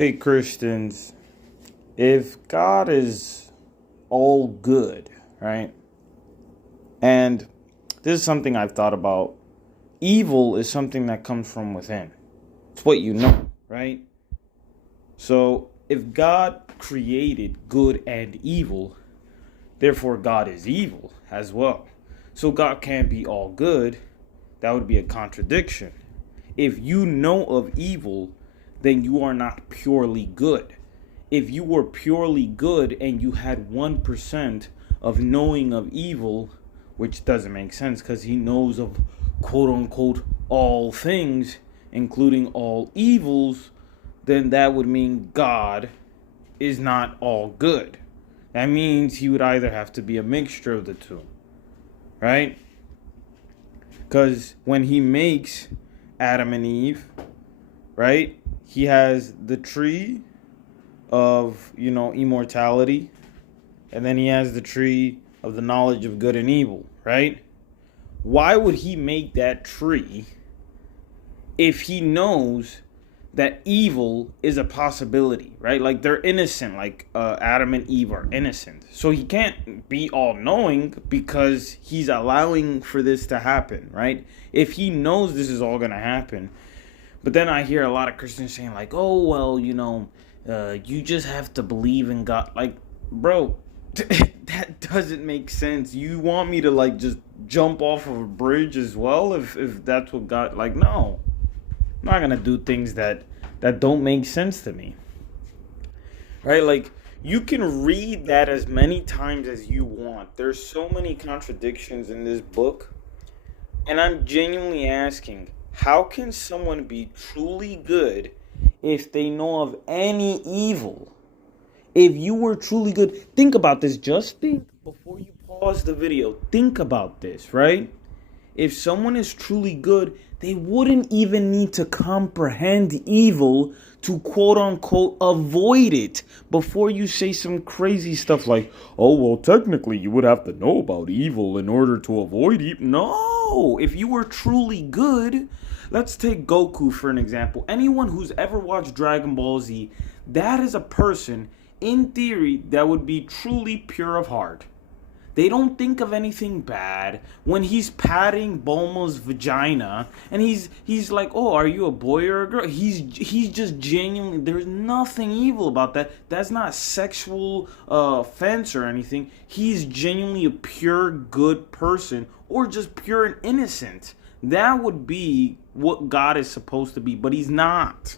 Hey Christians, if God is all good, right? And this is something I've thought about. Evil is something that comes from within. It's what you know, right? So if God created good and evil, therefore God is evil as well. So God can't be all good. That would be a contradiction. If you know of evil, then you are not purely good. If you were purely good and you had 1% of knowing of evil, which doesn't make sense because he knows of quote unquote all things, including all evils, then that would mean God is not all good. That means he would either have to be a mixture of the two, right? Because when he makes Adam and Eve, right, he has the tree of, immortality, and then he has the tree of the knowledge of good and evil, right? Why would he make that tree if he knows that evil is a possibility, right? Like they're innocent, like Adam and Eve are innocent. So he can't be all knowing because he's allowing for this to happen, right? If he knows this is all going to happen. But then I hear a lot of Christians saying like, oh, well, you just have to believe in God. Like, bro, that doesn't make sense. You want me to like just jump off of a bridge as well if that's what God, like, no. I'm not going to do things that don't make sense to me. Right? Like, you can read that as many times as you want. There's so many contradictions in this book. And I'm genuinely asking, how can someone be truly good if they know of any evil? If you were truly good, think about this. Just think before you pause the video. Think about this, right? If someone is truly good, they wouldn't even need to comprehend evil to quote unquote avoid it before you say some crazy stuff like, oh, well, technically you would have to know about evil in order to avoid it. No, if you were truly good, let's take Goku for an example. Anyone who's ever watched Dragon Ball Z, that is a person, in theory, that would be truly pure of heart. They don't think of anything bad when he's patting Bulma's vagina and he's like, oh, are you a boy or a girl? He's just genuinely, there's nothing evil about that. That's not sexual offense or anything. He's genuinely a pure good person or just pure and innocent. That would be what God is supposed to be, but he's not.